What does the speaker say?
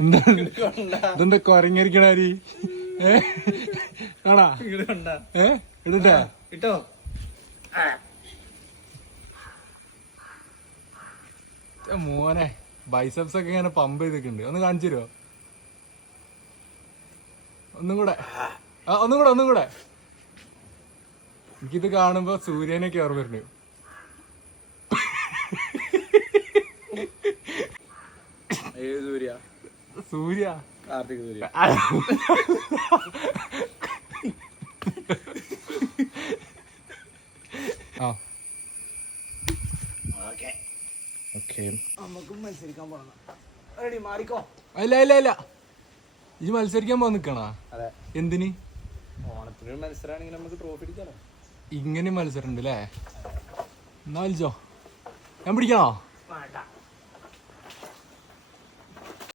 എന്താ ഇതെന്താ കൊരങ്ങിരിക്കണാരി ആടാ ഇടട്ടെ ഇട്ടോ മോനെ ബൈസെപ്സ് ഒക്കെ ഇങ്ങനെ പമ്പ് ചെയ്തിട്ടുണ്ട്. ഒന്ന് കാണിച്ചു തരുമോ? ഒന്നും കൂടെ ഒന്നും കൂടെ. എനിക്കിത് കാണുമ്പോ സൂര്യനൊക്കെ ഓർമ്മ വരുന്നു. സൂര്യ കാർത്തിക് സൂര്യ. നമുക്കും മത്സരിക്കാൻ പോകണം. റെഡി മാറിക്കോ. ഇല്ല ഈ മത്സരിക്കാൻ പോകാൻ നിക്കണാ? എന്തിന്? ഓണത്തിന് മത്സരമാണെങ്കിൽ നമുക്ക് ട്രോഫി അടിക്കാലോ. ഇങ്ങനെ മത്സരം ഉണ്ട് അല്ലേ? എന്നാ വലിച്ചോ. ഞാൻ പിടിക്കണോ? വേണ്ട.